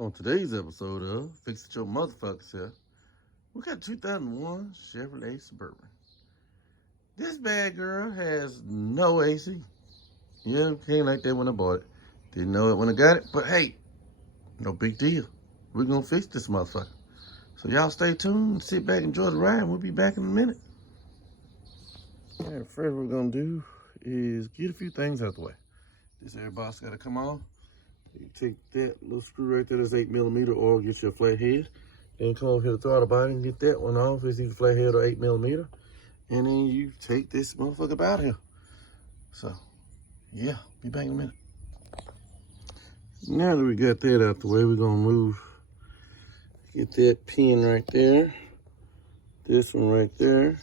On today's episode of Fix It Your Motherfucker Self, we got 2001 Chevrolet Suburban. This bad girl has no AC. Yeah, came like that when I bought it. Didn't know it when I got it, but hey, no big deal. We're gonna fix this motherfucker. So y'all stay tuned, sit back, enjoy the ride, and we'll be back in a minute. All right, first we're gonna do is get a few things out of the way. This air box gotta come off. You take that little screw right there, that's 8mm, or get your flat head. Then come over here to the throttle body and get that one off. It's either flat head or 8mm. And then you take this motherfucker out of here. So, yeah, be back in a minute. Now that we got that out the way, we're gonna move, get that pin right there, this one right there,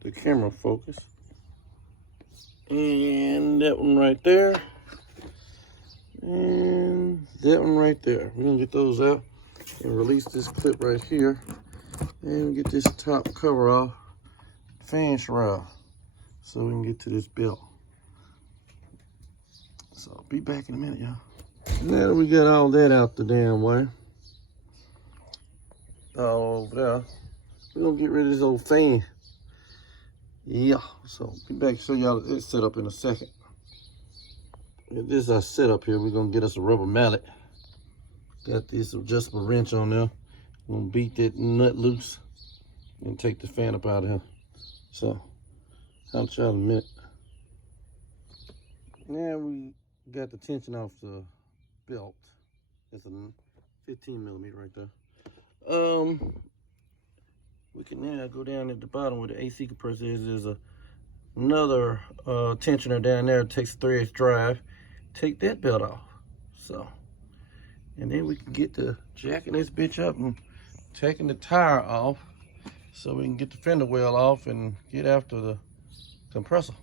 the camera focus, and that one right there. And that one right there. We're gonna get those out and release this clip right here and get this top cover off, fan shroud, so we can get to this belt. So I'll be back in a minute, y'all. Now that we got all that out the damn way, all over there, we're gonna get rid of this old fan. Yeah, so be back to show y'all this setup in a second. This is our setup here. We're gonna get us a rubber mallet. Got this adjustable wrench on there. We're gonna beat that nut loose and take the fan up out of here. So, I'll try in a minute. Now we got the tension off the belt. That's a 15mm right there. We can now go down at the bottom where the AC compressor is. There's another tensioner down there. It takes a 3/8 drive. Take that belt off. So, and then we can get to jacking this bitch up and taking the tire off so we can get the fender well off and get after the compressor.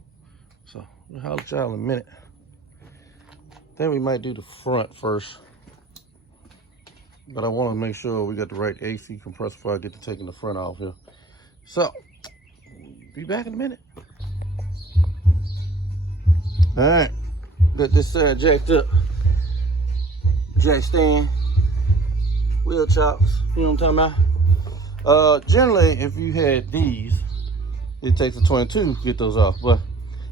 So we'll holler at y'all in a minute. Then we might do the front first, but I want to make sure we got the right AC compressor before I get to taking the front off here. So be back in a minute. All right, got this side jacked up, jack stand, wheel chocks, you know what I'm talking about? Generally, if you had these, it takes a 22 to get those off, but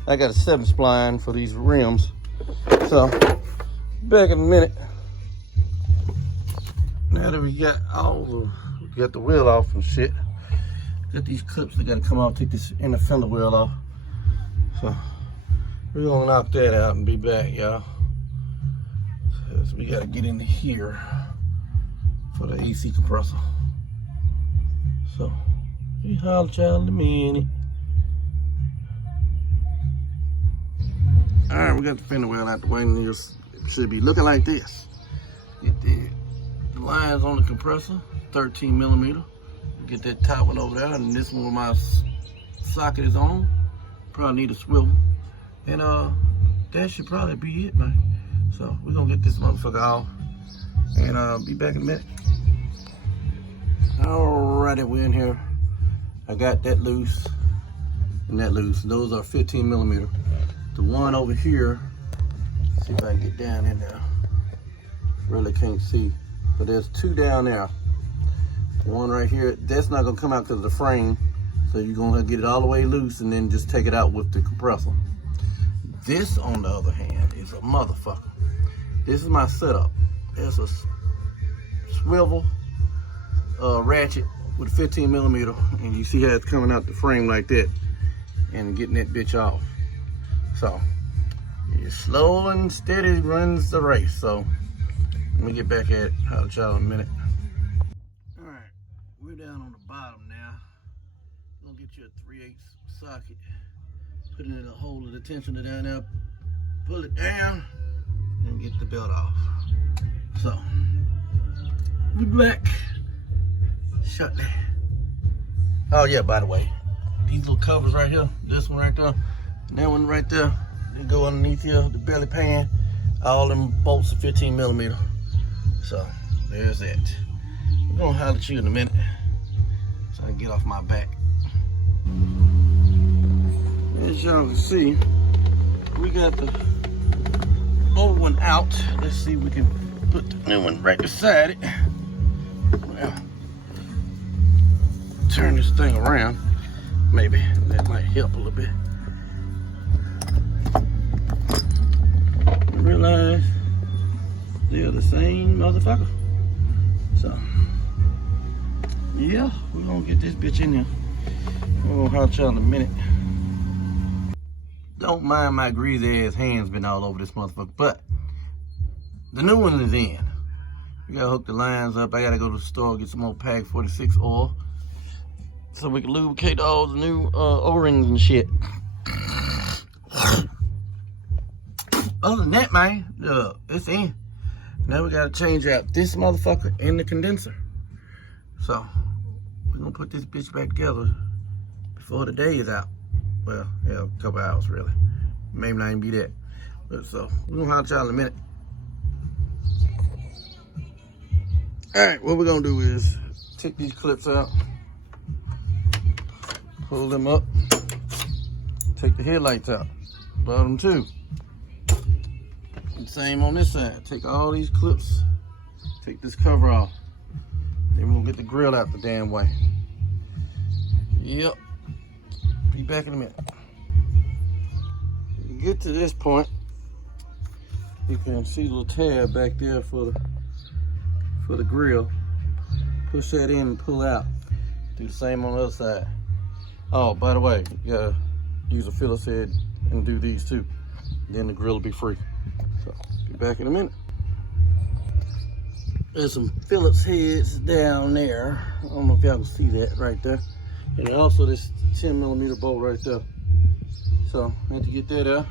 I got a 7 spline for these rims. So, back in a minute. Now that we got the wheel off and shit, got these clips that gotta come off, take this inner fender wheel off. So, we're gonna knock that out and be back, y'all. So we gotta get into here for the AC compressor. So, we holler at y'all in a minute. All right, we got the fender wheel out the way, and it should be looking like this. Get the lines on the compressor, 13mm. Get that top one over there, and this one where my socket is on. Probably need a swivel. And that should probably be it, man. So we're gonna get this motherfucker off and be back in a minute. Alrighty, we're in here. I got that loose and that loose. Those are 15mm. The one over here, see if I can get down in there. Really can't see, but there's 2 down there. The one right here, that's not gonna come out because of the frame. So you're gonna get it all the way loose and then just take it out with the compressor. This, on the other hand, is a motherfucker. This is my setup. There's a swivel ratchet with 15mm, and you see how it's coming out the frame like that and getting that bitch off. So, slow and steady runs the race. So, let me get back at it. I'll try in a minute. All right, we're down on the bottom now. I'm gonna get you a 3/8 socket. Put it in a hole of the tensioner down there, pull it down, and get the belt off. So, be back. Shut that. Oh yeah, by the way, these little covers right here, this one right there, and that one right there, they go underneath here, the belly pan. All them bolts are 15mm. So, there's that. I'm gonna holler at you in a minute, so I can get off my back. As y'all can see, we got the old one out. Let's see if we can put the new one right beside it. Well, turn this thing around. Maybe that might help a little bit. Realize they're the same motherfucker. So, yeah, we're gonna get this bitch in there. We're gonna holler y'all in a minute. Don't mind my greasy ass hands been all over this motherfucker, but the new one is in. We gotta hook the lines up. I gotta go to the store, get some more Pack 46 oil so we can lubricate all the new O-rings and shit. Other than that, man, it's in. Now we gotta change out this motherfucker and the condenser. So we're gonna put this bitch back together before the day is out. Well, yeah, a couple hours really. Maybe not even be that. But so we're gonna holler at y'all in a minute. Alright, what we're gonna do is take these clips out, pull them up, take the headlights out, bottom too. And same on this side. Take all these clips, take this cover off. Then we'll get the grill out the damn way. Yep. Be back in a minute. You get to this point, you can see the little tab back there for the grill. Push that in and pull out. Do the same on the other side. Oh, by the way, you gotta use a Phillips head and do these too. Then the grill will be free. So, be back in a minute. There's some Phillips heads down there. I don't know if y'all can see that right there. And also this 10mm bolt right there. So, I had to get that out.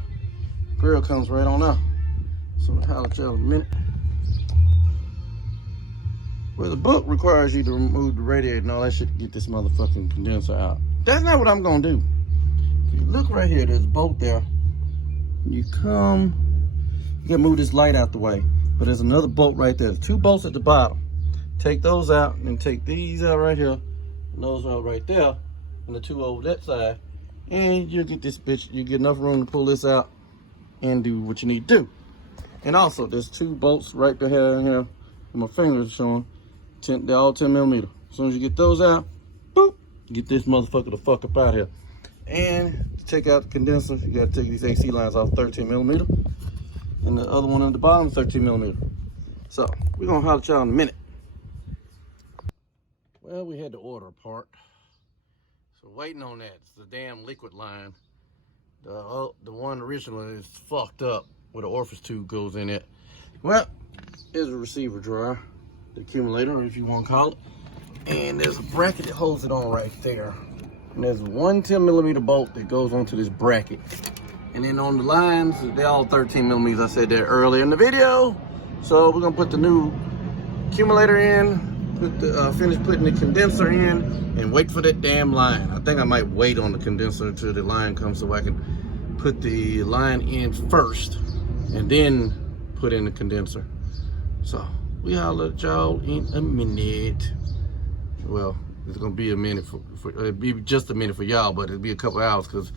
Grill comes right on out. So, I'll holler at y'all in a minute. Well, the book requires you to remove the radiator and all that shit to get this motherfucking condenser out. That's not what I'm gonna do. If you look right here, there's a bolt there. You gotta move this light out the way. But there's another bolt right there. There's 2 bolts at the bottom. Take those out and take these out right here. And those out right there. And the 2 over that side. And you'll get this bitch, you get enough room to pull this out and do what you need to do. And also, there's 2 bolts right behind here. My fingers showing. They're all 10mm. As soon as you get those out, boop, get this motherfucker the fuck up out here. And to take out the condenser, you gotta take these AC lines off 13mm. And the other one at the bottom, 13mm. So, we're gonna holler at y'all in a minute. Well, we had to order a part. So waiting on that. It's the damn liquid line. The one originally is fucked up where the orifice tube goes in it. Well, here's a receiver dryer, the accumulator, if you want to call it. And there's a bracket that holds it on right there. And there's one 10mm bolt that goes onto this bracket. And then on the lines, they're all 13mm. I said that earlier in the video. So we're gonna put the new accumulator in, finish putting the condenser in, and wait for that damn line. I think I might wait on the condenser until the line comes so I can put the line in first and then put in the condenser. So we holler at y'all in a minute. Well, it's gonna be a minute it'll be just a minute for y'all, but it'll be a couple hours because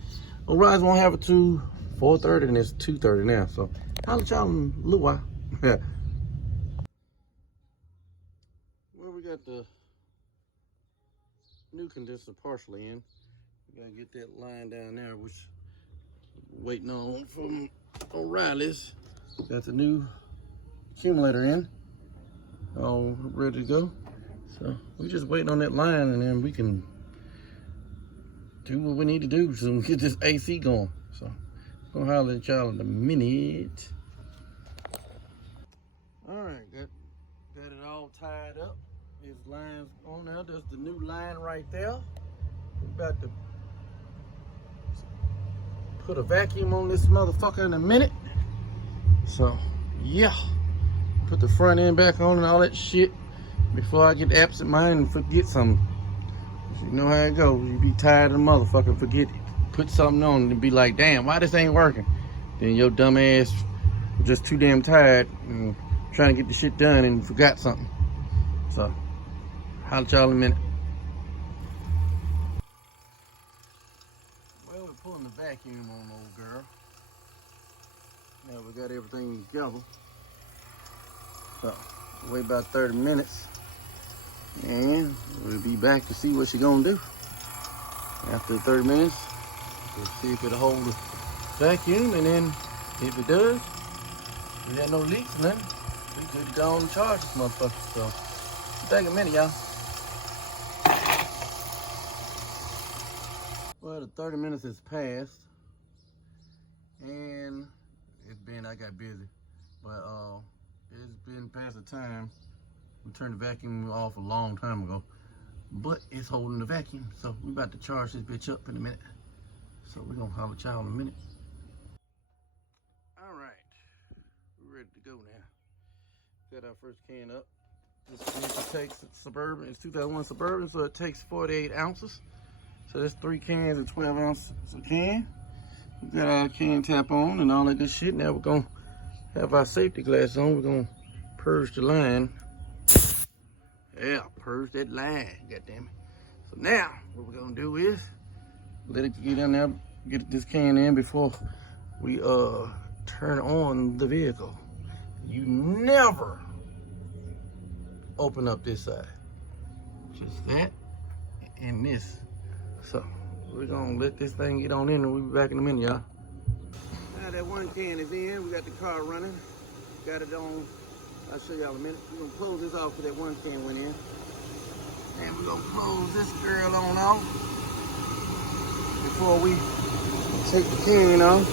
O'Reilly's won't have it to 4:30 and it's 2:30 now. So holler at y'all in a little while. Well, we got the new condenser partially in. We gotta get that line down there, which we're waiting on from O'Reilly's. Got the new accumulator in, all ready to go. So we're just waiting on that line, and then we can do what we need to do so we get this AC going. So I'm gonna holler at y'all in a minute. All right, got it all tied up. There's lines on there. There's the new line right there. We're about to put a vacuum on this motherfucker in a minute. So yeah, put the front end back on and all that shit before I get absent-minded and forget something. You know how it goes. You be tired of the motherfucker, forget it. Put something on and be like, damn, why this ain't working? Then your dumb ass just too damn tired and trying to get the shit done and forgot something. So, holler at y'all in a minute. Well, we're pulling the vacuum on old girl. Now we got everything everything together. So wait about 30 minutes and we'll be back to see what she's gonna do. After 30 minutes, we'll see if it'll hold the vacuum, and then if it does, we got no leaks or nothing, we could go and charge this motherfucker. So it'll take a minute, y'all. Well, the 30 minutes has passed, and I got busy, but it's been past the time. We turned the vacuum off a long time ago, but it's holding the vacuum, so we about to charge this bitch up in a minute. So we're gonna holler at y'all in a minute. All right, we're ready to go now. Got our first can up. This takes Suburban. It's 2001 Suburban, so it takes 48 ounces. So that's 3 cans and 12 ounces a can. We got our can tap on and all that good shit. Now we're gonna have our safety glasses on. We're gonna purge the line. Yeah, purge that line, goddammit. So now what we're gonna do is let it get in there, get this can in before we turn on the vehicle. You never open up this side. Just that and this. So we're gonna let this thing get on in and we'll be back in a minute, y'all. Now that one can is in, we got the car running, got it on. I'll show y'all in a minute. We're gonna close this off because that one can went in. And we're gonna close this girl on off before we take the can off.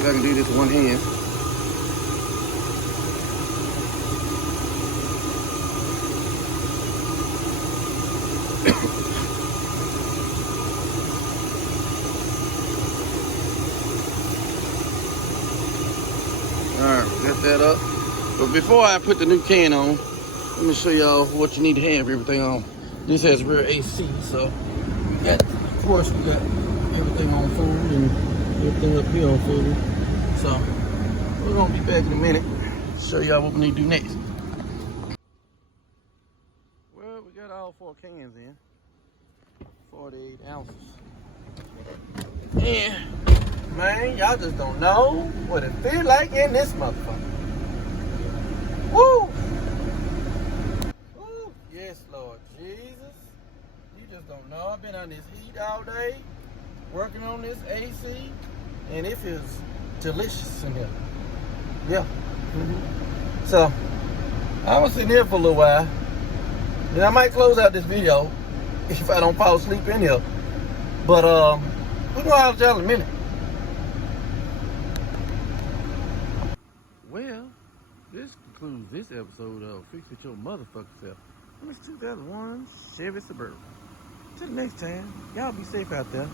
I can do this with one hand. Alright, got that up. But before I put the new can on, let me show y'all what you need to have everything on. This has rear AC, so we got, of course, we got everything on full and everything up here on full. So we're gonna be back in a minute to show y'all what we need to do next. Well, we got all 4 cans in, 48 ounces. And man, y'all just don't know what it feels like in this motherfucker. Woo! Woo! Yes, Lord Jesus. You just don't know. I've been on this heat all day, working on this AC, and it feels delicious in here. Yeah. So, I'm gonna sit here for a little while. Then I might close out this video if I don't fall asleep in here. But, we're gonna holler at y'all in a minute. Well, this concludes this episode of Fix It Your Motherfucker Self. It's 2001 Chevy Suburban. Till the next time, y'all be safe out there.